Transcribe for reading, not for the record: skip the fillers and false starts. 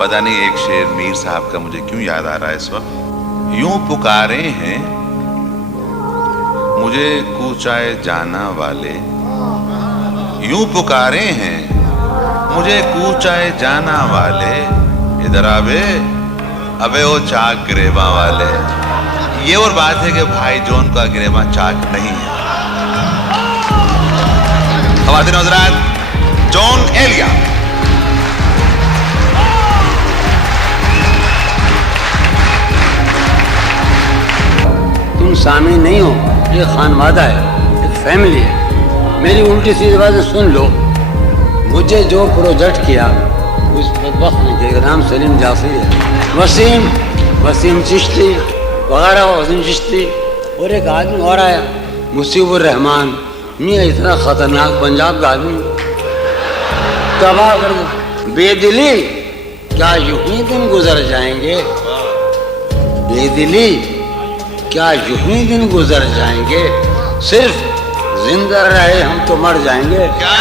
पता नहीं एक शेर मीर साहब का मुझे क्यों याद आ रहा है इस वक्त। यूं पुकारे हैं मुझे कूचाए जाना वाले, यूं पुकारे हैं मुझे कूचाए जाना वाले, इधर आवे अबे वो चाक ग्रेबा वाले। ये और बात है कि भाई जॉन का ग्रेबा चाक नहीं है। ख़वातीन और हज़रात, जॉन एलिया। तुम सामी नहीं हो, ये खानवादा है, एक फैमिली है। मेरी उल्टी सीधी बातें सुन लो। मुझे जो प्रोजेक्ट किया उस वक्त ने, नाम सलीम जाफरी है, वसीम चिश्ती वगैरह, वसीम चिश्ती और एक आदमी और आया मुसीबुर रहमान। मैं इतना ख़तरनाक पंजाब का आदमी तबाह कर दो। बेदिली क्या यूं ही दिन गुजर जाएंगे, बेदिली क्या यूं ही दिन गुजर जाएंगे, सिर्फ जिंदा रहे हम तो मर जाएंगे। क्या